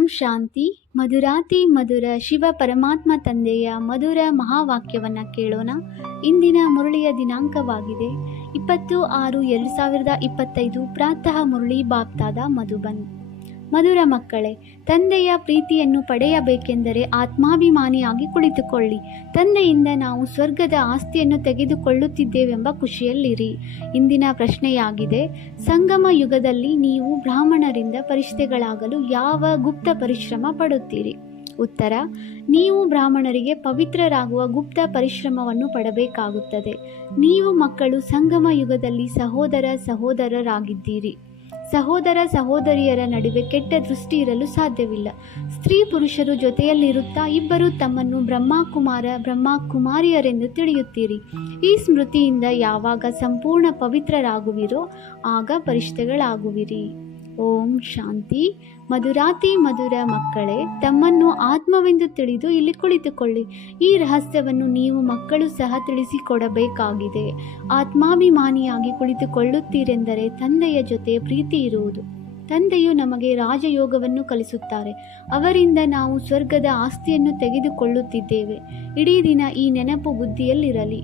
ಓಂ ಶಾಂತಿ. ಮಧುರಾತಿ ಮಧುರ ಶಿವ ಪರಮಾತ್ಮ ತಂದೆಯ ಮಧುರ ಮಹಾವಾಕ್ಯವನ್ನು ಕೇಳೋಣ. ಇಂದಿನ ಮುರಳಿಯ ದಿನಾಂಕವಾಗಿದೆ 20/6/2025. ಪ್ರಾತಃ ಮುರಳಿ ಬಾಪ್ತಾದ ಮಧುಬನ್. ಮಧುರ ಮಕ್ಕಳೇ, ತಂದೆಯ ಪ್ರೀತಿಯನ್ನು ಪಡೆಯಬೇಕೆಂದರೆ ಆತ್ಮಾಭಿಮಾನಿಯಾಗಿ ಕುಳಿತುಕೊಳ್ಳಿ. ತಂದೆಯಿಂದ ನಾವು ಸ್ವರ್ಗದ ಆಸ್ತಿಯನ್ನು ತೆಗೆದುಕೊಳ್ಳುತ್ತಿದ್ದೇವೆಂಬ ಖುಷಿಯಲ್ಲಿರಿ. ಇಂದಿನ ಪ್ರಶ್ನೆಯಾಗಿದೆ, ಸಂಗಮ ಯುಗದಲ್ಲಿ ನೀವು ಬ್ರಾಹ್ಮಣರಿಂದ ಫರಿಷ್ಠೆಗಳಾಗಲು ಯಾವ ಗುಪ್ತ ಪರಿಶ್ರಮ ಪಡುತ್ತೀರಿ? ಉತ್ತರ: ನೀವು ಬ್ರಾಹ್ಮಣರಿಗೆ ಪವಿತ್ರರಾಗುವ ಗುಪ್ತ ಪರಿಶ್ರಮವನ್ನು ಪಡಬೇಕಾಗುತ್ತದೆ. ನೀವು ಮಕ್ಕಳು ಸಂಗಮ ಯುಗದಲ್ಲಿ ಸಹೋದರರಾಗಿದ್ದೀರಿ. ಸಹೋದರ ಸಹೋದರಿಯರ ನಡುವೆ ಕೆಟ್ಟ ದೃಷ್ಟಿ ಇರಲು ಸಾಧ್ಯವಿಲ್ಲ. ಸ್ತ್ರೀ ಪುರುಷರು ಜೊತೆಯಲ್ಲಿರುತ್ತಾ ಇಬ್ಬರು ತಮ್ಮನ್ನು ಬ್ರಹ್ಮಕುಮಾರಿಯರೆಂದು ತಿಳಿಯುತ್ತೀರಿ. ಈ ಸ್ಮೃತಿಯಿಂದ ಯಾವಾಗ ಸಂಪೂರ್ಣ ಪವಿತ್ರರಾಗುವಿರೋ ಆಗ ಫರಿಷ್ಠೆಗಳಾಗುವಿರಿ. ಓಂ ಶಾಂತಿ. ಮಧುರಾತಿ ಮಧುರ ಮಕ್ಕಳೇ, ತಮ್ಮನ್ನು ಆತ್ಮವೆಂದು ತಿಳಿದು ಇಲ್ಲಿ ಕುಳಿತುಕೊಳ್ಳಿ. ಈ ರಹಸ್ಯವನ್ನು ನೀವು ಮಕ್ಕಳು ಸಹ ತಿಳಿಸಿಕೊಡಬೇಕಾಗಿದೆ. ಆತ್ಮಾಭಿಮಾನಿಯಾಗಿ ಕುಳಿತುಕೊಳ್ಳುತ್ತೀರೆಂದರೆ ತಂದೆಯ ಜೊತೆ ಪ್ರೀತಿ ಇರುವುದು. ತಂದೆಯು ನಮಗೆ ರಾಜಯೋಗವನ್ನು ಕಲಿಸುತ್ತಾರೆ. ಅವರಿಂದ ನಾವು ಸ್ವರ್ಗದ ಆಸ್ತಿಯನ್ನು ತೆಗೆದುಕೊಳ್ಳುತ್ತಿದ್ದೇವೆ. ಇಡೀ ದಿನ ಈ ನೆನಪು ಬುದ್ಧಿಯಲ್ಲಿರಲಿ.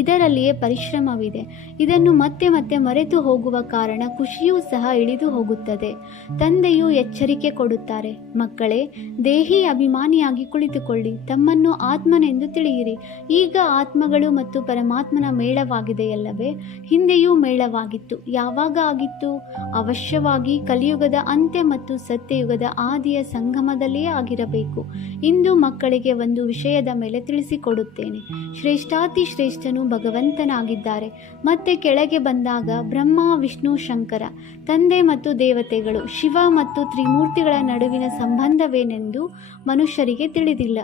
ಇದರಲ್ಲಿಯೇ ಪರಿಶ್ರಮವಿದೆ. ಇದನ್ನು ಮತ್ತೆ ಮತ್ತೆ ಮರೆತು ಹೋಗುವ ಕಾರಣ ಖುಷಿಯೂ ಸಹ ಇಳಿದು ಹೋಗುತ್ತದೆ. ತಂದೆಯು ಎಚ್ಚರಿಕೆ ಕೊಡುತ್ತಾರೆ, ಮಕ್ಕಳೇ, ದೇಹಿ ಅಭಿಮಾನಿಯಾಗಿ ಕುಳಿತುಕೊಳ್ಳಿ. ತಮ್ಮನ್ನು ಆತ್ಮನೆಂದು ತಿಳಿಯಿರಿ. ಈಗ ಆತ್ಮಗಳು ಮತ್ತು ಪರಮಾತ್ಮನ ಮೇಳವಾಗಿದೆಯಲ್ಲವೇ? ಹಿಂದೆಯೂ ಮೇಳವಾಗಿತ್ತು. ಯಾವಾಗ ಆಗಿತ್ತು? ಅವಶ್ಯವಾಗಿ ಕಲಿಯುಗದ ಅಂತ್ಯ ಮತ್ತು ಸತ್ಯಯುಗದ ಆದಿಯ ಸಂಗಮದಲ್ಲಿಯೇ ಆಗಿರಬೇಕು. ಇಂದು ಮಕ್ಕಳಿಗೆ ಒಂದು ವಿಷಯದ ಮೇಲೆ ತಿಳಿಸಿಕೊಡುತ್ತೇನೆ. ಶ್ರೇಷ್ಠಾತಿ ಶ್ರೇಷ್ಠನು ಭಗವಂತನಾಗಿದ್ದಾರೆ. ಮತ್ತೆ ಕೆಳಗೆ ಬಂದಾಗ ಬ್ರಹ್ಮ, ವಿಷ್ಣು, ಶಂಕರ, ತಂದೆ ಮತ್ತು ದೇವತೆಗಳು, ಶಿವ ಮತ್ತು ತ್ರಿಮೂರ್ತಿಗಳ ನಡುವಿನ ಸಂಬಂಧವೇನೆಂದು ಮನುಷ್ಯರಿಗೆ ತಿಳಿದಿಲ್ಲ.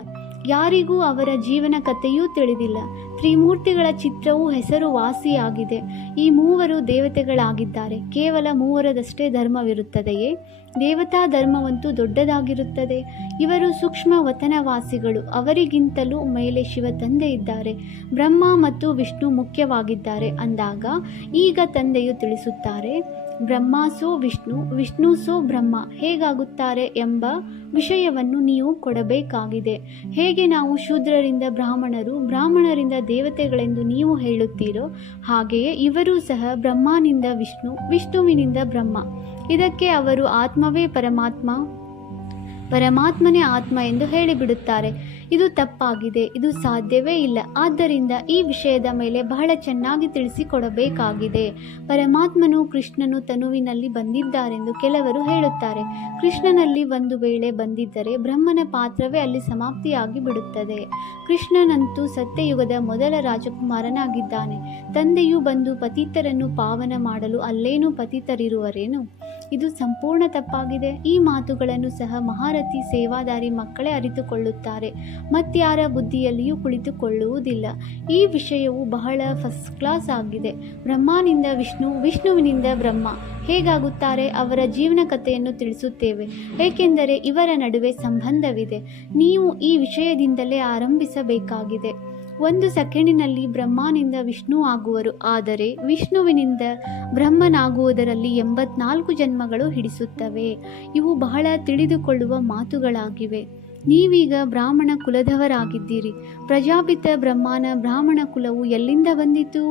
ಯಾರಿಗೂ ಅವರ ಜೀವನ ಕಥೆಯೂ ತಿಳಿದಿಲ್ಲ. ತ್ರಿಮೂರ್ತಿಗಳ ಚಿತ್ರವು ಹೆಸರುವಾಸಿಯಾಗಿದೆ. ಈ ಮೂವರು ದೇವತೆಗಳಾಗಿದ್ದಾರೆ. ಕೇವಲ ಮೂವರದಷ್ಟೇ ಧರ್ಮವಿರುತ್ತದೆಯೇ? ದೇವತಾ ಧರ್ಮವಂತೂ ದೊಡ್ಡದಾಗಿರುತ್ತದೆ. ಇವರು ಸೂಕ್ಷ್ಮ ವತನವಾಸಿಗಳು. ಅವರಿಗಿಂತಲೂ ಮೇಲೆ ಶಿವ ತಂದೆ ಇದ್ದಾರೆ. ಬ್ರಹ್ಮ ಮತ್ತು ವಿಷ್ಣು ಮುಖ್ಯವಾಗಿದ್ದಾರೆ ಅಂದಾಗ ಈಗ ತಂದೆಯು ತಿಳಿಸುತ್ತಾರೆ, ಬ್ರಹ್ಮ ಸೋ ವಿಷ್ಣು, ವಿಷ್ಣು ಸೋ ಬ್ರಹ್ಮ ಹೇಗಾಗುತ್ತಾರೆ ಎಂಬ ವಿಷಯವನ್ನು ನೀವು ಕೊಡಬೇಕಾಗಿದೆ. ಹೇಗೆ ನಾವು ಶೂದ್ರರಿಂದ ಬ್ರಾಹ್ಮಣರು, ಬ್ರಾಹ್ಮಣರಿಂದ ದೇವತೆಗಳೆಂದು ನೀವು ಹೇಳುತ್ತೀರೋ ಹಾಗೆಯೇ ಇವರೂ ಸಹ ಬ್ರಹ್ಮನಿಂದ ವಿಷ್ಣು, ವಿಷ್ಣುವಿನಿಂದ ಬ್ರಹ್ಮ. ಇದಕ್ಕೆ ಅವರು ಆತ್ಮವೇ ಪರಮಾತ್ಮ, ಪರಮಾತ್ಮನೇ ಆತ್ಮ ಎಂದು ಹೇಳಿಬಿಡುತ್ತಾರೆ. ಇದು ತಪ್ಪಾಗಿದೆ. ಇದು ಸಾಧ್ಯವೇ ಇಲ್ಲ. ಆದ್ದರಿಂದ ಈ ವಿಷಯದ ಮೇಲೆ ಬಹಳ ಚೆನ್ನಾಗಿ ತಿಳಿಸಿಕೊಡಬೇಕಾಗಿದೆ. ಪರಮಾತ್ಮನು ಕೃಷ್ಣನು ತನುವಿನಲ್ಲಿ ಬಂದಿದ್ದಾರೆಂದು ಕೆಲವರು ಹೇಳುತ್ತಾರೆ. ಕೃಷ್ಣನಲ್ಲಿ ಒಂದು ವೇಳೆ ಬಂದಿದ್ದರೆ ಬ್ರಹ್ಮನ ಪಾತ್ರವೇ ಅಲ್ಲಿ ಸಮಾಪ್ತಿಯಾಗಿ ಬಿಡುತ್ತದೆ. ಕೃಷ್ಣನಂತೂ ಸತ್ಯಯುಗದ ಮೊದಲ ರಾಜಕುಮಾರನಾಗಿದ್ದಾನೆ. ತಂದೆಯು ಬಂದು ಪತಿತರನ್ನು ಪಾವನ ಮಾಡಲು ಅಲ್ಲೇನೂ ಪತಿತರಿರುವರೇನು? ಇದು ಸಂಪೂರ್ಣ ತಪ್ಪಾಗಿದೆ. ಈ ಮಾತುಗಳನ್ನು ಸಹ ಮಹಾರಥಿ ಸೇವಾದಾರಿ ಮಕ್ಕಳೇ ಅರಿತುಕೊಳ್ಳುತ್ತಾರೆ. ಮತ್ಯಾರ ಬುದ್ಧಿಯಲ್ಲಿಯೂ ಕುಳಿತುಕೊಳ್ಳುವುದಿಲ್ಲ. ಈ ವಿಷಯವು ಬಹಳ ಫಸ್ಟ್ ಕ್ಲಾಸ್ ಆಗಿದೆ. ಬ್ರಹ್ಮನಿಂದ ವಿಷ್ಣು, ವಿಷ್ಣುವಿನಿಂದ ಬ್ರಹ್ಮ ಹೇಗಾಗುತ್ತಾರೆ? ಅವರ ಜೀವನ ಕಥೆಯನ್ನು ತಿಳಿಸುತ್ತೇವೆ, ಏಕೆಂದರೆ ಇವರ ನಡುವೆ ಸಂಬಂಧವಿದೆ. ನೀವು ಈ ವಿಷಯದಿಂದಲೇ ಆರಂಭಿಸಬೇಕಾಗಿದೆ. 1 ಸೆಕೆಂಡಿನಲ್ಲಿ ಬ್ರಹ್ಮನಿಂದ ವಿಷ್ಣು ಆಗುವರು, ಆದರೆ ವಿಷ್ಣುವಿನಿಂದ ಬ್ರಹ್ಮನಾಗುವುದರಲ್ಲಿ 84 ಜನ್ಮಗಳು ಹಿಡಿಸುತ್ತವೆ. ಇವು ಬಹಳ ತಿಳಿದುಕೊಳ್ಳುವ ಮಾತುಗಳಾಗಿವೆ. ನೀವೀಗ ಬ್ರಾಹ್ಮಣ ಕುಲದವರಾಗಿದ್ದೀರಿ. ಪ್ರಜಾಪಿತ ಬ್ರಹ್ಮನ ಬ್ರಾಹ್ಮಣ ಕುಲವು ಎಲ್ಲಿಂದ ಬಂದಿತು?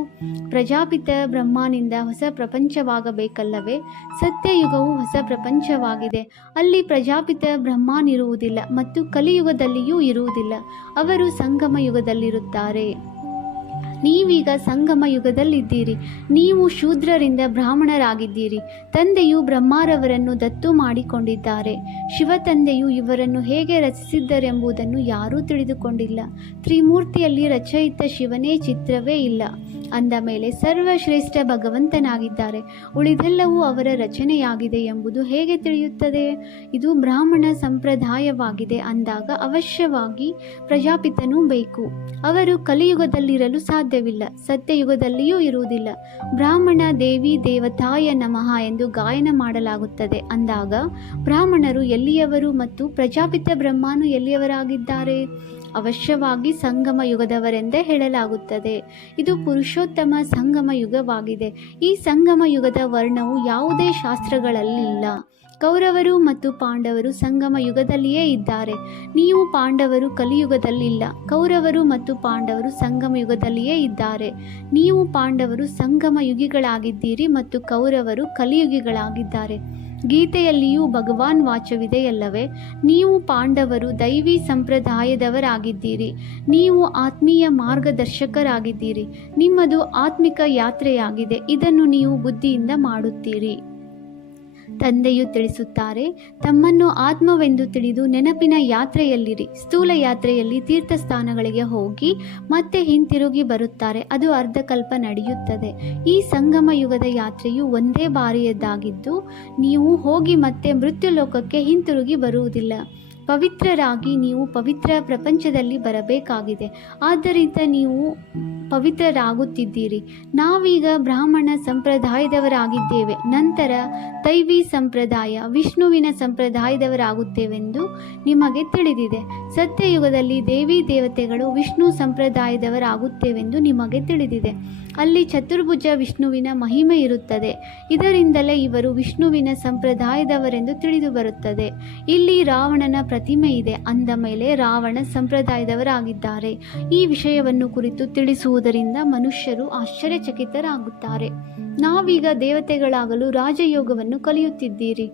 ಪ್ರಜಾಪಿತ ಬ್ರಹ್ಮನಿಂದ ಹೊಸ ಪ್ರಪಂಚವಾಗಬೇಕಲ್ಲವೇ? ಸತ್ಯಯುಗವು ಹೊಸ ಪ್ರಪಂಚವಾಗಿದೆ. ಅಲ್ಲಿ ಪ್ರಜಾಪಿತ ಬ್ರಹ್ಮನಿರುವುದಿಲ್ಲ ಮತ್ತು ಕಲಿಯುಗದಲ್ಲಿಯೂ ಇರುವುದಿಲ್ಲ. ಅವರು ಸಂಗಮ ಯುಗದಲ್ಲಿರುತ್ತಾರೆ. ನೀವೀಗ ಸಂಗಮ ಯುಗದಲ್ಲಿದ್ದೀರಿ. ನೀವು ಶೂದ್ರರಿಂದ ಬ್ರಾಹ್ಮಣರಾಗಿದ್ದೀರಿ. ತಂದೆಯು ಬ್ರಹ್ಮರವರನ್ನು ದತ್ತು ಮಾಡಿಕೊಂಡಿದ್ದಾರೆ. ಶಿವ ತಂದೆಯು ಇವರನ್ನು ಹೇಗೆ ರಚಿಸಿದ್ದರೆಂಬುದನ್ನು ಯಾರೂ ತಿಳಿದುಕೊಂಡಿಲ್ಲ. ತ್ರಿಮೂರ್ತಿಯಲ್ಲಿ ರಚಯಿತ ಶಿವನೇ ಚಿತ್ರವೇ ಇಲ್ಲ. ಅಂದ ಮೇಲೆ ಸರ್ವಶ್ರೇಷ್ಠ ಭಗವಂತನಾಗಿದ್ದಾರೆ. ಉಳಿದೆಲ್ಲವೂ ಅವರ ರಚನೆಯಾಗಿದೆ ಎಂಬುದು ಹೇಗೆ ತಿಳಿಯುತ್ತದೆ? ಇದು ಬ್ರಾಹ್ಮಣ ಸಂಪ್ರದಾಯವಾಗಿದೆ ಅಂದಾಗ ಅವಶ್ಯವಾಗಿ ಪ್ರಜಾಪಿತನೂ ಬೇಕು. ಅವರು ಕಲಿಯುಗದಲ್ಲಿರಲು ಸಾಧ್ಯವಿಲ್ಲ. ಸತ್ಯಯುಗದಲ್ಲಿಯೂ ಇರುವುದಿಲ್ಲ. ಬ್ರಾಹ್ಮಣ ದೇವಿ ದೇವತಾಯ ನಮಃ ಎಂದು ಗಾಯನ ಮಾಡಲಾಗುತ್ತದೆ ಅಂದಾಗ ಬ್ರಾಹ್ಮಣರು ಎಲ್ಲಿಯವರು ಮತ್ತು ಪ್ರಜಾಪಿತ ಬ್ರಹ್ಮನು ಎಲ್ಲಿಯವರಾಗಿದ್ದಾರೆ? ಅವಶ್ಯವಾಗಿ ಸಂಗಮ ಯುಗದವರೆಂದೇ ಹೇಳಲಾಗುತ್ತದೆ. ಇದು ಪುರುಷೋತ್ತಮ ಸಂಗಮ ಯುಗವಾಗಿದೆ. ಈ ಸಂಗಮ ಯುಗದ ವರ್ಣವು ಯಾವುದೇ ಶಾಸ್ತ್ರಗಳಲ್ಲಿಲ್ಲ. ಕೌರವರು ಮತ್ತು ಪಾಂಡವರು ಸಂಗಮ ಯುಗದಲ್ಲಿಯೇ ಇದ್ದಾರೆ. ನೀವು ಪಾಂಡವರು ಕಲಿಯುಗದಲ್ಲಿಲ್ಲ. ಕೌರವರು ಮತ್ತು ಪಾಂಡವರು ಸಂಗಮ ಯುಗದಲ್ಲಿಯೇ ಇದ್ದಾರೆ. ನೀವು ಪಾಂಡವರು ಸಂಗಮ ಯುಗಿಗಳಾಗಿದ್ದೀರಿ ಮತ್ತು ಕೌರವರು ಕಲಿಯುಗಿಗಳಾಗಿದ್ದಾರೆ. ಗೀತೆಯಲ್ಲಿಯೂ ಭಗವಾನ್ ವಾಚವಿದೆಯಲ್ಲವೇ, ನೀವು ಪಾಂಡವರು ದೈವಿ ಸಂಪ್ರದಾಯದವರಾಗಿದ್ದೀರಿ. ನೀವು ಆತ್ಮೀಯ ಮಾರ್ಗದರ್ಶಕರಾಗಿದ್ದೀರಿ. ನಿಮ್ಮದು ಆತ್ಮಿಕ ಯಾತ್ರೆಯಾಗಿದೆ. ಇದನ್ನು ನೀವು ಬುದ್ಧಿಯಿಂದ ಮಾಡುತ್ತೀರಿ. ತಂದೆಯು ತಿಳಿಸುತ್ತಾರೆ, ತಮ್ಮನ್ನು ಆತ್ಮವೆಂದು ತಿಳಿದು ನೆನಪಿನ ಯಾತ್ರೆಯಲ್ಲಿರಿ. ಸ್ಥೂಲ ಯಾತ್ರೆಯಲ್ಲಿ ತೀರ್ಥಸ್ಥಾನಗಳಿಗೆ ಹೋಗಿ ಮತ್ತೆ ಹಿಂತಿರುಗಿ ಬರುತ್ತಾರೆ. ಅದು ಅರ್ಧಕಲ್ಪ ನಡೆಯುತ್ತದೆ. ಈ ಸಂಗಮ ಯುಗದ ಯಾತ್ರೆಯು ಒಂದೇ ಬಾರಿಯದ್ದಾಗಿದ್ದು, ನೀವು ಹೋಗಿ ಮತ್ತೆ ಮೃತ್ಯು ಲೋಕಕ್ಕೆ ಹಿಂತಿರುಗಿ ಬರುವುದಿಲ್ಲ. ಪವಿತ್ರರಾಗಿ ನೀವು ಪವಿತ್ರ ಪ್ರಪಂಚದಲ್ಲಿ ಬರಬೇಕಾಗಿದೆ. ಆದ್ದರಿಂದ ನೀವು ಪವಿತ್ರರಾಗುತ್ತಿದ್ದೀರಿ. ನಾವೀಗ ಬ್ರಾಹ್ಮಣ ಸಂಪ್ರದಾಯದವರಾಗಿದ್ದೇವೆ. ನಂತರ ದೈವಿ ಸಂಪ್ರದಾಯ, ವಿಷ್ಣುವಿನ ಸಂಪ್ರದಾಯದವರಾಗುತ್ತೇವೆಂದು ನಿಮಗೆ ತಿಳಿದಿದೆ. ಸತ್ಯಯುಗದಲ್ಲಿ ದೇವಿ ದೇವತೆಗಳು ವಿಷ್ಣು ಸಂಪ್ರದಾಯದವರಾಗುತ್ತೇವೆಂದು ನಿಮಗೆ ತಿಳಿದಿದೆ. ಅಲ್ಲಿ ಚತುರ್ಭುಜ ವಿಷ್ಣುವಿನ ಮಹಿಮೆ ಇರುತ್ತದೆ. ಇದರಿಂದಲೇ ಇವರು ವಿಷ್ಣುವಿನ ಸಂಪ್ರದಾಯದವರೆಂದು ತಿಳಿದು ಬರುತ್ತದೆ. ಇಲ್ಲಿ ರಾವಣನ ಪ್ರತಿಮೆ ಇದೆ. ಅಂದ ಮೇಲೆ ರಾವಣ ಸಂಪ್ರದಾಯದವರಾಗಿದ್ದಾರೆ. ಈ ವಿಷಯವನ್ನು ಕುರಿತು ತಿಳಿಸುವುದರಿಂದ ಮನುಷ್ಯರು ಆಶ್ಚರ್ಯಚಕಿತರಾಗುತ್ತಾರೆ. ನಾವೀಗ ದೇವತೆಗಳಾಗಲು ರಾಜಯೋಗವನ್ನು ಕಲಿಯುತ್ತಿದ್ದೀರಿ.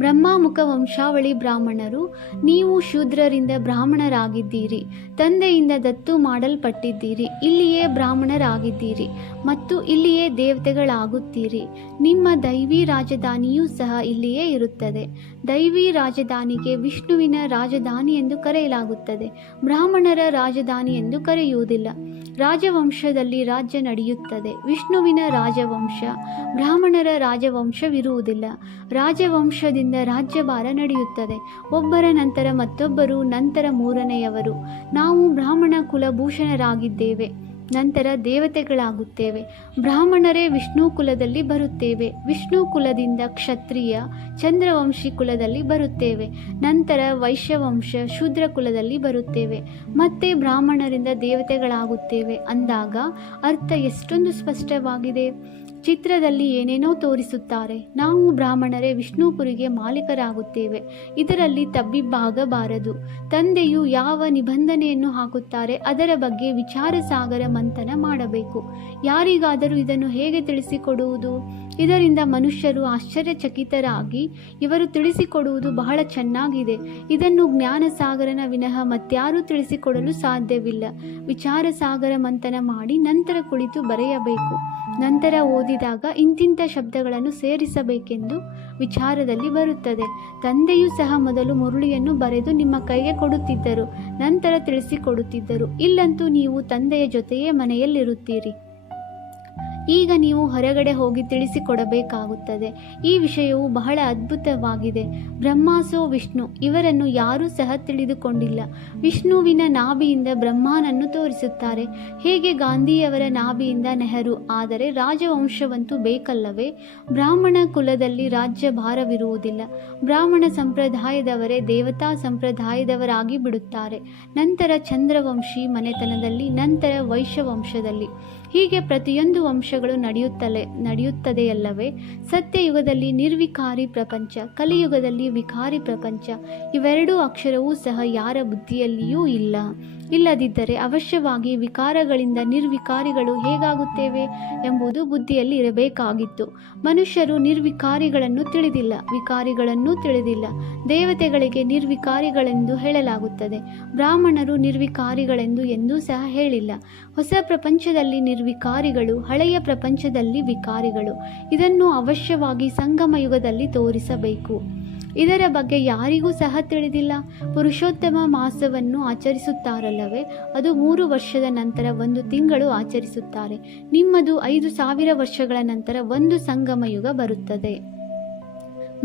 ಬ್ರಹ್ಮಮುಖ ವಂಶಾವಳಿ ಬ್ರಾಹ್ಮಣರು. ನೀವು ಶೂದ್ರರಿಂದ ಬ್ರಾಹ್ಮಣರಾಗಿದ್ದೀರಿ. ತಂದೆಯಿಂದ ದತ್ತು ಮಾಡಲ್ಪಟ್ಟಿದ್ದೀರಿ. ಇಲ್ಲಿಯೇ ಬ್ರಾಹ್ಮಣರಾಗಿದ್ದೀರಿ ಮತ್ತು ಇಲ್ಲಿಯೇ ದೇವತೆಗಳಾಗುತ್ತೀರಿ. ನಿಮ್ಮ ದೈವಿ ರಾಜಧಾನಿಯೂ ಸಹ ಇಲ್ಲಿಯೇ ಇರುತ್ತದೆ. ದೈವಿ ರಾಜಧಾನಿಗೆ ವಿಷ್ಣುವಿನ ರಾಜಧಾನಿ ಎಂದು ಕರೆಯಲಾಗುತ್ತದೆ. ಬ್ರಾಹ್ಮಣರ ರಾಜಧಾನಿ ಎಂದು ಕರೆಯುವುದಿಲ್ಲ. ರಾಜವಂಶದಲ್ಲಿ ರಾಜ್ಯ ನಡೆಯುತ್ತದೆ. ವಿಷ್ಣುವಿನ ರಾಜವಂಶ, ಬ್ರಾಹ್ಮಣರ ರಾಜವಂಶವಿರುವುದಿಲ್ಲ. ರಾಜವಂಶದಿಂದ ರಾಜ್ಯಭಾರ ನಡೆಯುತ್ತದೆ. ಒಬ್ಬರ ನಂತರ ಮತ್ತೊಬ್ಬರು, ನಂತರ ಮೂರನೆಯವರು. ನಾವು ಬ್ರಾಹ್ಮಣ ಕುಲಭೂಷಣರಾಗಿದ್ದೇವೆ. ನಂತರ ದೇವತೆಗಳಾಗುತ್ತೇವೆ. ಬ್ರಾಹ್ಮಣರೇ ವಿಷ್ಣು ಕುಲದಲ್ಲಿ ಬರುತ್ತೇವೆ. ವಿಷ್ಣು ಕುಲದಿಂದ ಕ್ಷತ್ರಿಯ, ಚಂದ್ರವಂಶಿ ಕುಲದಲ್ಲಿ ಬರುತ್ತೇವೆ. ನಂತರ ವೈಶ್ಯವಂಶ, ಶೂದ್ರ ಕುಲದಲ್ಲಿ ಬರುತ್ತೇವೆ. ಮತ್ತೆ ಬ್ರಾಹ್ಮಣರಿಂದ ದೇವತೆಗಳಾಗುತ್ತೇವೆ ಅಂದಾಗ ಅರ್ಥ ಎಷ್ಟೊಂದು ಸ್ಪಷ್ಟವಾಗಿದೆ. ಚಿತ್ರದಲ್ಲಿ ಏನೇನೋ ತೋರಿಸುತ್ತಾರೆ. ನಾವು ಬ್ರಾಹ್ಮಣರೇ ವಿಷ್ಣುಪುರಿಗೆ ಮಾಲೀಕರಾಗುತ್ತೇವೆ. ಇದರಲ್ಲಿ ತಬ್ಬಿಬ್ಬಾಗಬಾರದು. ತಂದೆಯು ಯಾವ ನಿಬಂಧನೆಯನ್ನು ಹಾಕುತ್ತಾರೆ ಅದರ ಬಗ್ಗೆ ವಿಚಾರ ಸಾಗರ ಮಂಥನ ಮಾಡಬೇಕು. ಯಾರಿಗಾದರೂ ಇದನ್ನು ಹೇಗೆ ತಿಳಿಸಿಕೊಡುವುದು? ಇದರಿಂದ ಮನುಷ್ಯರು ಆಶ್ಚರ್ಯಚಕಿತರಾಗಿ, ಇವರು ತಿಳಿಸಿಕೊಡುವುದು ಬಹಳ ಚೆನ್ನಾಗಿದೆ. ಇದನ್ನು ಜ್ಞಾನ ಸಾಗರನ ವಿನಃ ಮತ್ಯಾರೂ ತಿಳಿಸಿಕೊಡಲು ಸಾಧ್ಯವಿಲ್ಲ. ವಿಚಾರ ಸಾಗರ ಮಂಥನ ಮಾಡಿ ನಂತರ ಕುಳಿತು ಬರೆಯಬೇಕು. ನಂತರ ಓದಿದಾಗ ಇಂತಿಂಥ ಶಬ್ದಗಳನ್ನು ಸೇರಿಸಬೇಕೆಂದು ವಿಚಾರದಲ್ಲಿ ಬರುತ್ತದೆ. ತಂದೆಯೂ ಸಹ ಮೊದಲು ಮುರುಳಿಯನ್ನು ಬರೆದು ನಿಮ್ಮ ಕೈಗೆ ಕೊಡುತ್ತಿದ್ದರು, ನಂತರ ತಿಳಿಸಿಕೊಡುತ್ತಿದ್ದರು. ಇಲ್ಲಂತೂ ನೀವು ತಂದೆಯ ಜೊತೆಯೇ ಮನೆಯಲ್ಲಿರುತ್ತೀರಿ. ಈಗ ನೀವು ಹೊರಗಡೆ ಹೋಗಿ ತಿಳಿಸಿಕೊಡಬೇಕಾಗುತ್ತದೆ. ಈ ವಿಷಯವು ಬಹಳ ಅದ್ಭುತವಾಗಿದೆ. ಬ್ರಹ್ಮಾಸೋ ವಿಷ್ಣು, ಇವರನ್ನು ಯಾರೂ ಸಹ ತಿಳಿದುಕೊಂಡಿಲ್ಲ. ವಿಷ್ಣುವಿನ ನಾಭಿಯಿಂದ ಬ್ರಹ್ಮನನ್ನು ತೋರಿಸುತ್ತಾರೆ. ಹೇಗೆ ಗಾಂಧಿಯವರ ನಾಭಿಯಿಂದ ನೆಹರು. ಆದರೆ ರಾಜವಂಶವಂತೂ ಬೇಕಲ್ಲವೇ? ಬ್ರಾಹ್ಮಣ ಕುಲದಲ್ಲಿ ರಾಜ್ಯ ಭಾರವಿರುವುದಿಲ್ಲ. ಬ್ರಾಹ್ಮಣ ಸಂಪ್ರದಾಯದವರೇ ದೇವತಾ ಸಂಪ್ರದಾಯದವರಾಗಿ ಬಿಡುತ್ತಾರೆ. ನಂತರ ಚಂದ್ರವಂಶಿ ಮನೆತನದಲ್ಲಿ, ನಂತರ ವೈಶ್ಯವಂಶದಲ್ಲಿ. ಹೀಗೆ ಪ್ರತಿಯೊಂದು ವಂಶಗಳು ನಡೆಯುತ್ತದೆಯಲ್ಲವೇ? ಸತ್ಯಯುಗದಲ್ಲಿ ನಿರ್ವಿಕಾರಿ ಪ್ರಪಂಚ, ಕಲಿಯುಗದಲ್ಲಿ ವಿಕಾರಿ ಪ್ರಪಂಚ. ಇವೆರಡೂ ಅಕ್ಷರವೂ ಸಹ ಯಾರ ಬುದ್ಧಿಯಲ್ಲಿಯೂ ಇಲ್ಲ. ಇಲ್ಲದಿದ್ದರೆ ಅವಶ್ಯವಾಗಿ ವಿಕಾರಗಳಿಂದ ನಿರ್ವಿಕಾರಿಗಳು ಹೇಗಾಗುತ್ತೇವೆ ಎಂಬುದು ಬುದ್ಧಿಯಲ್ಲಿ ಇರಬೇಕಾಗಿತ್ತು. ಮನುಷ್ಯರು ನಿರ್ವಿಕಾರಿಗಳನ್ನು ತಿಳಿದಿಲ್ಲ, ವಿಕಾರಿಗಳನ್ನೂ ತಿಳಿದಿಲ್ಲ. ದೇವತೆಗಳಿಗೆ ನಿರ್ವಿಕಾರಿಗಳೆಂದು ಹೇಳಲಾಗುತ್ತದೆ. ಬ್ರಾಹ್ಮಣರು ನಿರ್ವಿಕಾರಿಗಳೆಂದು ಎಂದೂ ಸಹ ಹೇಳಿಲ್ಲ. ಹೊಸ ಪ್ರಪಂಚದಲ್ಲಿ ನಿರ್ವಿಕಾರಿಗಳು, ಹಳೆಯ ಪ್ರಪಂಚದಲ್ಲಿ ವಿಕಾರಿಗಳು. ಇದನ್ನು ಅವಶ್ಯವಾಗಿ ಸಂಗಮ ಯುಗದಲ್ಲಿ ತೋರಿಸಬೇಕು. ಇದರ ಬಗ್ಗೆ ಯಾರಿಗೂ ಸಹ ತಿಳಿದಿಲ್ಲ. ಪುರುಷೋತ್ತಮ ಮಾಸವನ್ನು ಆಚರಿಸುತ್ತಾರಲ್ಲವೇ, ಅದು 3 ವರ್ಷದ ನಂತರ 1 ತಿಂಗಳು ಆಚರಿಸುತ್ತಾರೆ. ನಿಮ್ಮದು 5000 ವರ್ಷಗಳ ನಂತರ ಒಂದು ಸಂಗಮ ಯುಗ ಬರುತ್ತದೆ.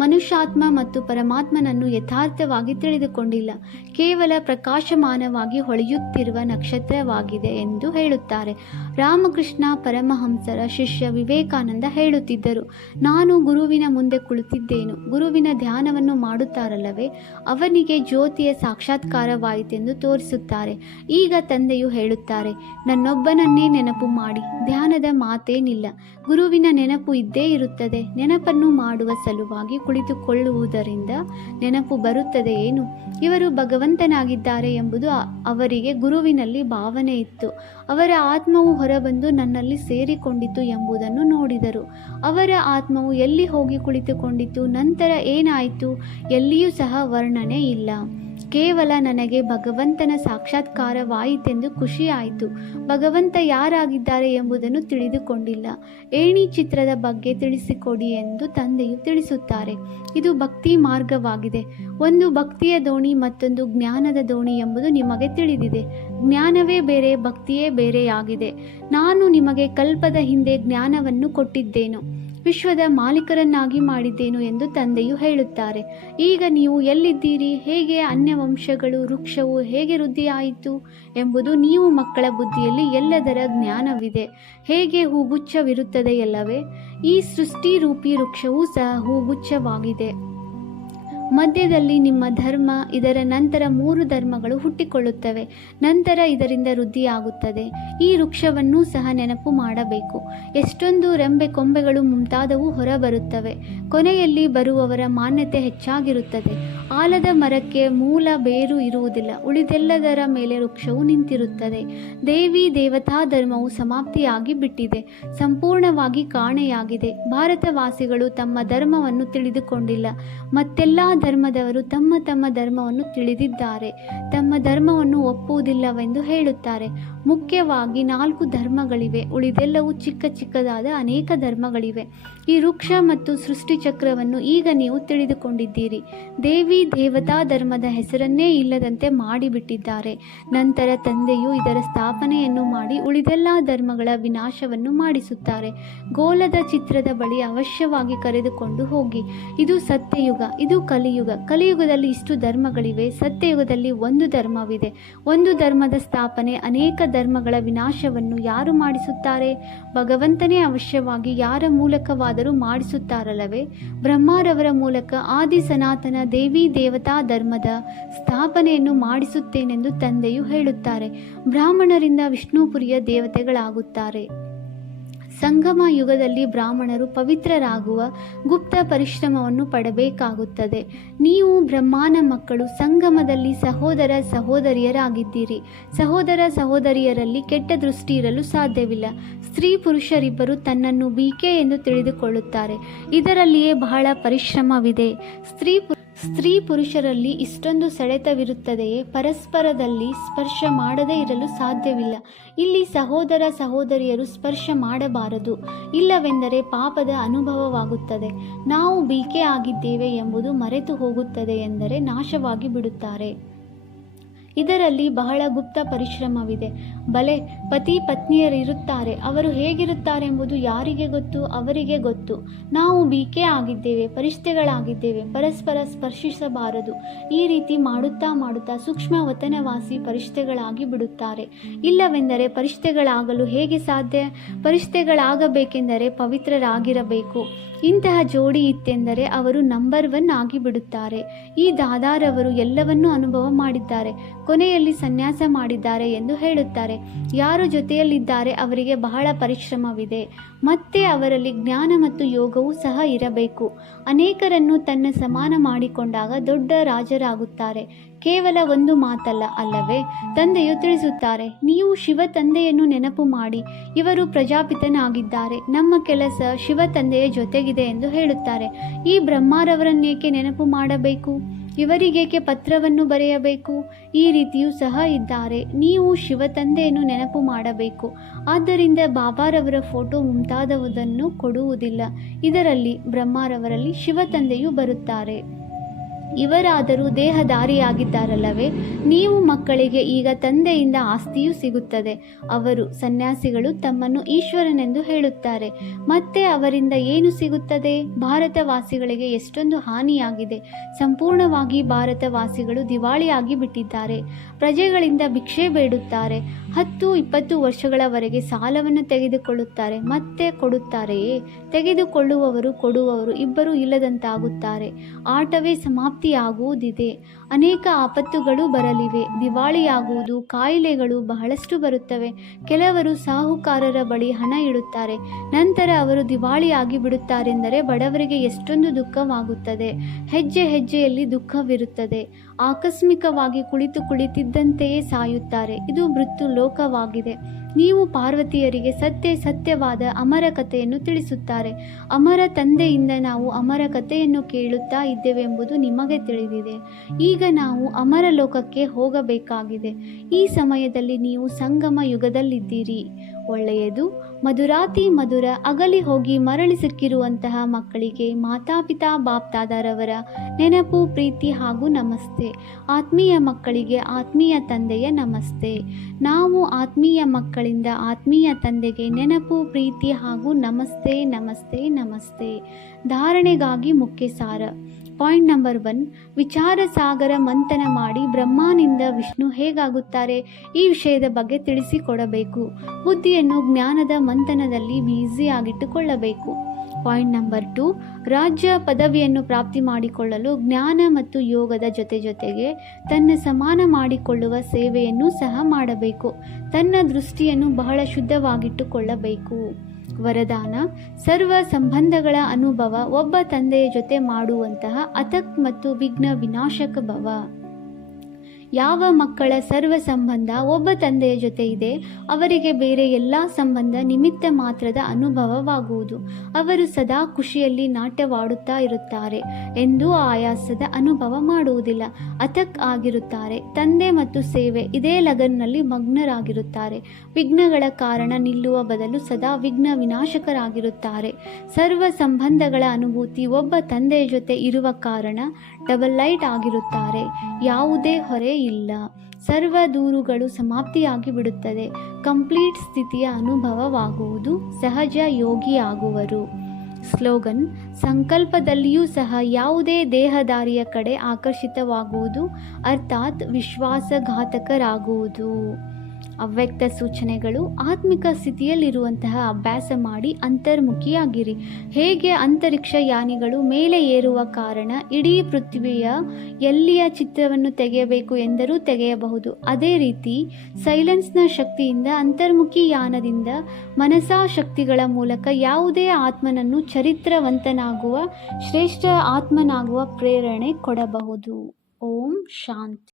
ಮನುಷ್ಯಾತ್ಮ ಮತ್ತು ಪರಮಾತ್ಮನನ್ನು ಯಥಾರ್ಥವಾಗಿ ತಿಳಿದುಕೊಂಡಿಲ್ಲ. ಕೇವಲ ಪ್ರಕಾಶಮಾನವಾಗಿ ಹೊಳೆಯುತ್ತಿರುವ ನಕ್ಷತ್ರವಾಗಿದೆ ಎಂದು ಹೇಳುತ್ತಾರೆ. ರಾಮಕೃಷ್ಣ ಪರಮಹಂಸರ ಶಿಷ್ಯ ವಿವೇಕಾನಂದ ಹೇಳುತ್ತಿದ್ದರು, ನಾನು ಗುರುವಿನ ಮುಂದೆ ಕುಳಿತಿದ್ದೇನು. ಗುರುವಿನ ಧ್ಯಾನವನ್ನು ಮಾಡುತ್ತಾರಲ್ಲವೇ, ಅವನಿಗೆ ಜ್ಯೋತಿಯ ಸಾಕ್ಷಾತ್ಕಾರವಾಯಿತೆಂದು ತೋರಿಸುತ್ತಾರೆ. ಈಗ ತಂದೆಯು ಹೇಳುತ್ತಾರೆ, ನನ್ನೊಬ್ಬನನ್ನೇ ನೆನಪು ಮಾಡಿ. ಧ್ಯಾನದ ಮಾತೇನಿಲ್ಲ. ಗುರುವಿನ ನೆನಪು ಇದ್ದೇ ಇರುತ್ತದೆ. ನೆನಪನ್ನು ಮಾಡುವ ಸಲುವಾಗಿ ಕುಳಿತುಕೊಳ್ಳುವುದರಿಂದ ನೆನಪು ಬರುತ್ತದೆ ಏನು? ಇವರು ಭಗವಂತನಾಗಿದ್ದಾರೆ ಎಂಬುದು ಅವರಿಗೆ ಗುರುವಿನಲ್ಲಿ ಭಾವನೆ ಇತ್ತು. ಅವರ ಆತ್ಮವು ಹೊರಬಂದು ನನ್ನಲ್ಲಿ ಸೇರಿಕೊಂಡಿತು ಎಂಬುದನ್ನು ನೋಡಿದರು. ಅವರ ಆತ್ಮವು ಎಲ್ಲಿ ಹೋಗಿ ಕುಳಿತುಕೊಂಡಿತು, ನಂತರ ಏನಾಯಿತು, ಎಲ್ಲಿಯೂ ಸಹ ವರ್ಣನೆ ಇಲ್ಲ. ಕೇವಲ ನನಗೆ ಭಗವಂತನ ಸಾಕ್ಷಾತ್ಕಾರವಾಯಿತೆಂದು ಖುಷಿಯಾಯಿತು. ಭಗವಂತ ಯಾರಾಗಿದ್ದಾರೆ ಎಂಬುದನ್ನು ತಿಳಿದುಕೊಂಡಿಲ್ಲ. ಏಣಿ ಚಿತ್ರದ ಬಗ್ಗೆ ತಿಳಿಸಿಕೊಡಿ ಎಂದು ತಂದೆಯು ತಿಳಿಸುತ್ತಾರೆ. ಇದು ಭಕ್ತಿ ಮಾರ್ಗವಾಗಿದೆ. ಒಂದು ಭಕ್ತಿಯ ದೋಣಿ, ಮತ್ತೊಂದು ಜ್ಞಾನದ ದೋಣಿ ಎಂಬುದು ನಿಮಗೆ ತಿಳಿದಿದೆ. ಜ್ಞಾನವೇ ಬೇರೆ, ಭಕ್ತಿಯೇ ಬೇರೆಯಾಗಿದೆ. ನಾನು ನಿಮಗೆ ಕಲ್ಪದ ಹಿಂದೆ ಜ್ಞಾನವನ್ನು ಕೊಟ್ಟಿದ್ದೇನು, ವಿಶ್ವದ ಮಾಲೀಕರನ್ನಾಗಿ ಮಾಡಿದ್ದೇನು ಎಂದು ತಂದೆಯು ಹೇಳುತ್ತಾರೆ. ಈಗ ನೀವು ಎಲ್ಲಿದ್ದೀರಿ, ಹೇಗೆ ಅನ್ಯವಂಶಗಳು, ವೃಕ್ಷವು ಹೇಗೆ ವೃದ್ಧಿಯಾಯಿತು ಎಂಬುದು ನೀವು ಮಕ್ಕಳ ಬುದ್ಧಿಯಲ್ಲಿ ಎಲ್ಲದರ ಜ್ಞಾನವಿದೆ. ಹೇಗೆ ಹೂಗುಚ್ಛವಿರುತ್ತದೆಯಲ್ಲವೇ, ಈ ಸೃಷ್ಟಿ ರೂಪಿ ವೃಕ್ಷವೂ ಸಹ ಹೂಗುಚ್ಛವಾಗಿದೆ. ಮಧ್ಯದಲ್ಲಿ ನಿಮ್ಮ ಧರ್ಮ, ಇದರ ನಂತರ 3 ಧರ್ಮಗಳು ಹುಟ್ಟಿಕೊಳ್ಳುತ್ತವೆ. ನಂತರ ಇದರಿಂದ ವೃದ್ಧಿಯಾಗುತ್ತದೆ. ಈ ವೃಕ್ಷವನ್ನೂ ಸಹ ನೆನಪು ಮಾಡಬೇಕು. ಎಷ್ಟೊಂದು ರೆಂಬೆ ಕೊಂಬೆಗಳು ಮುಂತಾದವು ಹೊರಬರುತ್ತವೆ. ಕೊನೆಯಲ್ಲಿ ಬರುವವರ ಮಾನ್ಯತೆ ಹೆಚ್ಚಾಗಿರುತ್ತದೆ. ಆಲದ ಮರಕ್ಕೆ ಮೂಲ ಬೇರು ಇರುವುದಿಲ್ಲ, ಉಳಿದೆಲ್ಲದರ ಮೇಲೆ ವೃಕ್ಷವು ನಿಂತಿರುತ್ತದೆ. ದೇವಿ ದೇವತಾ ಧರ್ಮವು ಸಮಾಪ್ತಿಯಾಗಿ ಬಿಟ್ಟಿದೆ, ಸಂಪೂರ್ಣವಾಗಿ ಕಾಣೆಯಾಗಿದೆ. ಭಾರತವಾಸಿಗಳು ತಮ್ಮ ಧರ್ಮವನ್ನು ತಿಳಿದುಕೊಂಡಿಲ್ಲ. ಮತ್ತೆಲ್ಲ ಧರ್ಮದವರು ತಮ್ಮ ತಮ್ಮ ಧರ್ಮವನ್ನು ತಿಳಿದಿದ್ದಾರೆ, ತಮ್ಮ ಧರ್ಮವನ್ನು ಒಪ್ಪುವುದಿಲ್ಲವೆಂದು ಹೇಳುತ್ತಾರೆ. ಮುಖ್ಯವಾಗಿ 4 ಧರ್ಮಗಳಿವೆ, ಉಳಿದೆಲ್ಲವೂ ಚಿಕ್ಕ ಚಿಕ್ಕದಾದ ಅನೇಕ ಧರ್ಮಗಳಿವೆ. ಈ ವೃಕ್ಷ ಮತ್ತು ಸೃಷ್ಟಿ ಚಕ್ರವನ್ನು ಈಗ ನೀವು ತಿಳಿದುಕೊಂಡಿದ್ದೀರಿ. ದೇವಿ ದೇವತಾ ಧರ್ಮದ ಹೆಸರನ್ನೇ ಇಲ್ಲದಂತೆ ಮಾಡಿಬಿಟ್ಟಿದ್ದಾರೆ. ನಂತರ ತಂದೆಯು ಇದರ ಸ್ಥಾಪನೆಯನ್ನು ಮಾಡಿ ಉಳಿದೆಲ್ಲ ಧರ್ಮಗಳ ವಿನಾಶವನ್ನು ಮಾಡಿಸುತ್ತಾರೆ. ಗೋಲದ ಚಿತ್ರದ ಬಳಿ ಅವಶ್ಯವಾಗಿ ಕರೆದುಕೊಂಡು ಹೋಗಿ. ಇದು ಸತ್ಯಯುಗ, ಇದು ಕಲಿಯುಗ. ಕಲಿಯುಗದಲ್ಲಿ ಇಷ್ಟು ಧರ್ಮಗಳಿವೆ, ಸತ್ಯಯುಗದಲ್ಲಿ ಒಂದು ಧರ್ಮವಿದೆ. ಒಂದು ಧರ್ಮದ ಸ್ಥಾಪನೆ, ಅನೇಕ ಧರ್ಮಗಳ ವಿನಾಶವನ್ನು ಯಾರು ಮಾಡಿಸುತ್ತಾರೆ? ಭಗವಂತನೇ ಅವಶ್ಯವಾಗಿ ಯಾರ ಮೂಲಕವಾದರೂ ಮಾಡಿಸುತ್ತಾರಲ್ಲವೇ? ಬ್ರಹ್ಮರವರ ಮೂಲಕ ಆದಿ ಸನಾತನ ದೇವಿ ದೇವತಾ ಧರ್ಮದ ಸ್ಥಾಪನೆಯನ್ನು ಮಾಡಿಸುತ್ತೇನೆಂದು ತಂದೆಯು ಹೇಳುತ್ತಾರೆ. ಬ್ರಾಹ್ಮಣರಿಂದ ವಿಷ್ಣುಪುರಿಯ ದೇವತೆಗಳಾಗುತ್ತಾರೆ. ಸಂಗಮ ಯುಗದಲ್ಲಿ ಬ್ರಾಹ್ಮಣರು ಪವಿತ್ರರಾಗುವ ಗುಪ್ತ ಪರಿಶ್ರಮವನ್ನು ಪಡಬೇಕಾಗುತ್ತದೆ. ನೀವು ಬ್ರಹ್ಮನ ಮಕ್ಕಳು. ಸಂಗಮದಲ್ಲಿ ಸಹೋದರ ಸಹೋದರಿಯರಾಗಿದ್ದೀರಿ. ಸಹೋದರ ಸಹೋದರಿಯರಲ್ಲಿ ಕೆಟ್ಟ ದೃಷ್ಟಿ ಇರಲು ಸಾಧ್ಯವಿಲ್ಲ. ಸ್ತ್ರೀ ಪುರುಷರಿಬ್ಬರು ತನ್ನನ್ನು ಬಿಕೆ ಎಂದು ತಿಳಿದುಕೊಳ್ಳುತ್ತಾರೆ. ಇದರಲ್ಲಿಯೇ ಬಹಳ ಪರಿಶ್ರಮವಿದೆ. ಸ್ತ್ರೀ ಪುರುಷರಲ್ಲಿ ಇಷ್ಟೊಂದು ಸೆಳೆತವಿರುತ್ತದೆಯೇ? ಪರಸ್ಪರದಲ್ಲಿ ಸ್ಪರ್ಶ ಮಾಡದೇ ಇರಲು ಸಾಧ್ಯವಿಲ್ಲ. ಇಲ್ಲಿ ಸಹೋದರ ಸಹೋದರಿಯರು ಸ್ಪರ್ಶ ಮಾಡಬಾರದು, ಇಲ್ಲವೆಂದರೆ ಪಾಪದ ಅನುಭವವಾಗುತ್ತದೆ. ನಾವು ಬಿಕೆ ಆಗಿದ್ದೇವೆ ಎಂಬುದು ಮರೆತು ಹೋಗುತ್ತದೆ ಎಂದರೆ ನಾಶವಾಗಿ ಬಿಡುತ್ತಾರೆ. ಇದರಲ್ಲಿ ಬಹಳ ಗುಪ್ತ ಪರಿಶ್ರಮವಿದೆ. ಬಲೆ ಪತಿ ಪತ್ನಿಯರಿರುತ್ತಾರೆ. ಅವರು ಹೇಗಿರುತ್ತಾರೆಂಬುದು ಯಾರಿಗೆ ಗೊತ್ತು? ಅವರಿಗೆ ಗೊತ್ತು. ನಾವು ಬಿಕೆ ಆಗಿದ್ದೇವೆ, ಪರಿಷ್ಠೆಗಳಾಗಿದ್ದೇವೆ, ಪರಸ್ಪರ ಸ್ಪರ್ಶಿಸಬಾರದು. ಈ ರೀತಿ ಮಾಡುತ್ತಾ ಮಾಡುತ್ತಾ ಸೂಕ್ಷ್ಮ ವತನವಾಸಿ ಪರಿಷ್ಠೆಗಳಾಗಿ ಬಿಡುತ್ತಾರೆ. ಇಲ್ಲವೆಂದರೆ ಪರಿಷ್ಠೆಗಳಾಗಲು ಹೇಗೆ ಸಾಧ್ಯ? ಪರಿಷ್ಠೆಗಳಾಗಬೇಕೆಂದರೆ ಪವಿತ್ರರಾಗಿರಬೇಕು. ಇಂತಹ ಜೋಡಿ ಇತ್ತೆಂದರೆ ಅವರು ನಂಬರ್ 1 ಆಗಿಬಿಡುತ್ತಾರೆ. ಈ ದಾದಾರವರು ಎಲ್ಲವನ್ನೂ ಅನುಭವ ಮಾಡಿದ್ದಾರೆ, ಕೊನೆಯಲ್ಲಿ ಸನ್ಯಾಸ ಮಾಡಿದ್ದಾರೆ ಎಂದು ಹೇಳುತ್ತಾರೆ. ಯಾರು ಜೊತೆಯಲ್ಲಿದ್ದಾರೆ ಅವರಿಗೆ ಬಹಳ ಪರಿಶ್ರಮವಿದೆ. ಮತ್ತೆ ಅವರಲ್ಲಿ ಜ್ಞಾನ ಮತ್ತು ಯೋಗವೂ ಸಹ ಇರಬೇಕು. ಅನೇಕರನ್ನು ತನ್ನ ಸಮಾನ ಮಾಡಿಕೊಂಡಾಗ ದೊಡ್ಡ ರಾಜರಾಗುತ್ತಾರೆ. ಕೇವಲ ಒಂದು ಮಾತಲ್ಲ ಅಲ್ಲವೇ? ತಂದೆಯು ತಿಳಿಸುತ್ತಾರೆ, ನೀವು ಶಿವ ತಂದೆಯನ್ನು ನೆನಪು ಮಾಡಿ. ಇವರು ಪ್ರಜಾಪಿತನಾಗಿದ್ದಾರೆ. ನಮ್ಮ ಕೆಲಸ ಶಿವ ತಂದೆಯ ಜೊತೆಗಿದೆ ಎಂದು ಹೇಳುತ್ತಾರೆ. ಈ ಬ್ರಹ್ಮರವರನ್ನೇಕೆ ನೆನಪು ಮಾಡಬೇಕು? ಇವರಿಗೇಕೆ ಪತ್ರವನ್ನು ಬರೆಯಬೇಕು? ಈ ರೀತಿಯೂ ಸಹ ಇದ್ದಾರೆ. ನೀವು ಶಿವ ತಂದೆಯನ್ನು ನೆನಪು ಮಾಡಬೇಕು. ಆದ್ದರಿಂದ ಬಾಬಾರವರ ಫೋಟೋ ಮುಂತಾದವುದನ್ನು ಕೊಡುವುದಿಲ್ಲ. ಇದರಲ್ಲಿ ಬ್ರಹ್ಮರವರಲ್ಲಿ ಶಿವ ತಂದೆಯೂ ಬರುತ್ತಾರೆ. ಇವರಾದರೂ ದೇಹಧಾರಿಯಾಗಿದ್ದಾರಲ್ಲವೇ? ನೀವು ಮಕ್ಕಳಿಗೆ ಈಗ ತಂದೆಯಿಂದ ಆಸ್ತಿಯೂ ಸಿಗುತ್ತದೆ. ಅವರು ಸನ್ಯಾಸಿಗಳು ತಮ್ಮನ್ನು ಈಶ್ವರನೆಂದು ಹೇಳುತ್ತಾರೆ. ಮತ್ತೆ ಅವರಿಂದ ಏನು ಸಿಗುತ್ತದೆ? ಭಾರತವಾಸಿಗಳಿಗೆ ಎಷ್ಟೊಂದು ಹಾನಿಯಾಗಿದೆ. ಸಂಪೂರ್ಣವಾಗಿ ಭಾರತವಾಸಿಗಳು ದಿವಾಳಿಯಾಗಿ ಬಿಟ್ಟಿದ್ದಾರೆ. ಪ್ರಜೆಗಳಿಂದ ಭಿಕ್ಷೆ ಬೇಡುತ್ತಾರೆ. 10-20 ವರ್ಷಗಳವರೆಗೆ ಸಾಲವನ್ನು ತೆಗೆದುಕೊಳ್ಳುತ್ತಾರೆ. ಮತ್ತೆ ಕೊಡುತ್ತಾರೆಯೇ? ತೆಗೆದುಕೊಳ್ಳುವವರು ಕೊಡುವವರು ಇಬ್ಬರೂ ಇಲ್ಲದಂತಾಗುತ್ತಾರೆ. ಆಟವೇ ಸಮಾಪ್ತಿ ಸಮಾಪ್ತಿಯಾಗುವುದಿದೆ. ಅನೇಕ ಆಪತ್ತುಗಳು ಬರಲಿವೆ. ದಿವಾಳಿಯಾಗುವುದು, ಕಾಯಿಲೆಗಳು ಬಹಳಷ್ಟು ಬರುತ್ತವೆ. ಕೆಲವರು ಸಾಹುಕಾರರ ಬಳಿ ಹಣ ಇಡುತ್ತಾರೆ, ನಂತರ ಅವರು ದಿವಾಳಿಯಾಗಿ ಬಿಡುತ್ತಾರೆಂದರೆ ಬಡವರಿಗೆ ಎಷ್ಟೊಂದು ದುಃಖವಾಗುತ್ತದೆ. ಹೆಜ್ಜೆ ಹೆಜ್ಜೆಯಲ್ಲಿ ದುಃಖವಿರುತ್ತದೆ. ಆಕಸ್ಮಿಕವಾಗಿ ಕುಳಿತಿದ್ದಂತೆಯೇ ಸಾಯುತ್ತಾರೆ. ಇದು ಮೃತ್ಯು ಲೋಕವಾಗಿದೆ. ನೀವು ಪಾರ್ವತಿಯರಿಗೆ ಸತ್ಯವಾದ ಅಮರ ಕಥೆಯನ್ನು ತಿಳಿಸುತ್ತಾರೆ. ಅಮರ ತಂದೆಯಿಂದ ನಾವು ಅಮರ ಕಥೆಯನ್ನು ಕೇಳುತ್ತಾ ಇದ್ದೇವೆಂಬುದು ನಿಮಗೆ ತಿಳಿದಿದೆ. ಈಗ ನಾವು ಅಮರ ಲೋಕಕ್ಕೆ ಹೋಗಬೇಕಾಗಿದೆ. ಈ ಸಮಯದಲ್ಲಿ ನೀವು ಸಂಗಮ ಯುಗದಲ್ಲಿದ್ದೀರಿ. ಒಳ್ಳೆಯದು. ಮಧುರಾತಿ ಮಧುರ ಅಗಲಿ ಹೋಗಿ ಮರಳಿ ಸಿಕ್ಕಿರುವಂತಹ ಮಕ್ಕಳಿಗೆ ಮಾತಾಪಿತಾ ಬಾಪ್ದಾದರವರ ನೆನಪು, ಪ್ರೀತಿ ಹಾಗೂ ನಮಸ್ತೆ. ಆತ್ಮೀಯ ಮಕ್ಕಳಿಗೆ ಆತ್ಮೀಯ ತಂದೆಯ ನಮಸ್ತೆ. ನಾವು ಆತ್ಮೀಯ ಮಕ್ಕಳಿಂದ ಆತ್ಮೀಯ ತಂದೆಗೆ ನೆನಪು, ಪ್ರೀತಿ ಹಾಗೂ ನಮಸ್ತೆ ನಮಸ್ತೆ ನಮಸ್ತೆ. ಧಾರಣೆಗಾಗಿ ಮುಖ್ಯ ಸಾರ. ಪಾಯಿಂಟ್ ನಂಬರ್ 1, ವಿಚಾರ ಸಾಗರ ಮಂಥನ ಮಾಡಿ ಬ್ರಹ್ಮನಿಂದ ವಿಷ್ಣು ಹೇಗಾಗುತ್ತಾರೆ ಈ ವಿಷಯದ ಬಗ್ಗೆ ತಿಳಿಸಿಕೊಡಬೇಕು. ಬುದ್ಧಿಯನ್ನು ಜ್ಞಾನದ ಮಂಥನದಲ್ಲಿ ಬ್ಯುಸಿಯಾಗಿಟ್ಟುಕೊಳ್ಳಬೇಕು. ಪಾಯಿಂಟ್ ನಂಬರ್ 2, ರಾಜ್ಯ ಪದವಿಯನ್ನು ಪ್ರಾಪ್ತಿ ಮಾಡಿಕೊಳ್ಳಲು ಜ್ಞಾನ ಮತ್ತು ಯೋಗದ ಜೊತೆಗೆ ತನ್ನ ಸಮಾನ ಮಾಡಿಕೊಳ್ಳುವ ಸೇವೆಯನ್ನು ಸಹ ಮಾಡಬೇಕು. ತನ್ನ ದೃಷ್ಟಿಯನ್ನು ಬಹಳ ಶುದ್ಧವಾಗಿಟ್ಟುಕೊಳ್ಳಬೇಕು. ವರದಾನ: ಸರ್ವ ಸಂಬಂಧಗಳ ಅನುಭವ ಒಬ್ಬ ತಂದೆಯ ಜೊತೆ ಮಾಡುವಂತಹ ಅತಕ್ ಮತ್ತು ವಿಘ್ನ ವಿನಾಶಕ ಭವ. ಯಾವ ಮಕ್ಕಳ ಸರ್ವ ಸಂಬಂಧ ಒಬ್ಬ ತಂದೆಯ ಜೊತೆ ಇದೆ, ಅವರಿಗೆ ಬೇರೆ ಎಲ್ಲ ಸಂಬಂಧ ನಿಮಿತ್ತ ಮಾತ್ರದ ಅನುಭವವಾಗುವುದು. ಅವರು ಸದಾ ಖುಷಿಯಲ್ಲಿ ನಾಟ್ಯವಾಡುತ್ತಾ ಇರುತ್ತಾರೆ ಎಂದು ಆಯಾಸದ ಅನುಭವ ಮಾಡುವುದಿಲ್ಲ. ಅತಕ್ ಆಗಿರುತ್ತಾರೆ. ತಂದೆ ಮತ್ತು ಸೇವೆ ಇದೇ ಲಗನ್ನಲ್ಲಿ ಮಗ್ನರಾಗಿರುತ್ತಾರೆ. ವಿಘ್ನಗಳ ಕಾರಣ ನಿಲ್ಲುವ ಬದಲು ಸದಾ ವಿಘ್ನ ವಿನಾಶಕರಾಗಿರುತ್ತಾರೆ. ಸರ್ವ ಸಂಬಂಧಗಳ ಅನುಭೂತಿ ಒಬ್ಬ ತಂದೆಯ ಜೊತೆ ಇರುವ ಕಾರಣ ಡಬಲ್ ಲೈಟ್ ಆಗಿರುತ್ತಾರೆ. ಯಾವುದೇ ಹೊರೆ ಇಲ್ಲ. ಸರ್ವ ದೂರುಗಳು ಸಮಾಪ್ತಿಯಾಗಿ ಬಿಡುತ್ತದೆ. ಕಂಪ್ಲೀಟ್ ಸ್ಥಿತಿಯ ಅನುಭವವಾಗುವುದು. ಸಹಜ ಯೋಗಿಯಾಗುವರು. ಸ್ಲೋಗನ್: ಸಂಕಲ್ಪದಲ್ಲಿಯೂ ಸಹ ಯಾವುದೇ ದೇಹದಾರಿಯ ಕಡೆ ಆಕರ್ಷಿತವಾಗುವುದು, ಅರ್ಥಾತ್ ವಿಶ್ವಾಸಘಾತಕರಾಗುವುದು. ಅವ್ಯಕ್ತ ಸೂಚನೆಗಳು: ಆತ್ಮಿಕ ಸ್ಥಿತಿಯಲ್ಲಿರುವಂತಹ ಅಭ್ಯಾಸ ಮಾಡಿ ಅಂತರ್ಮುಖಿಯಾಗಿರಿ. ಹೇಗೆ ಅಂತರಿಕ್ಷ ಯಾನಿಗಳು ಮೇಲೆ ಏರುವ ಕಾರಣ ಇಡೀ ಪೃಥ್ವಿಯ ಎಲ್ಲಿಯ ಚಿತ್ರವನ್ನು ತೆಗೆಯಬೇಕು ಎಂದರೂ ತೆಗೆಯಬಹುದು, ಅದೇ ರೀತಿ ಸೈಲೆನ್ಸ್ನ ಶಕ್ತಿಯಿಂದ ಅಂತರ್ಮುಖಿ ಯಾನದಿಂದ ಮನಸಾ ಶಕ್ತಿಗಳ ಮೂಲಕ ಯಾವುದೇ ಆತ್ಮನನ್ನು ಚರಿತ್ರವಂತನಾಗುವ, ಶ್ರೇಷ್ಠ ಆತ್ಮನಾಗುವ ಪ್ರೇರಣೆ ಕೊಡಬಹುದು. ಓಂ ಶಾಂತಿ.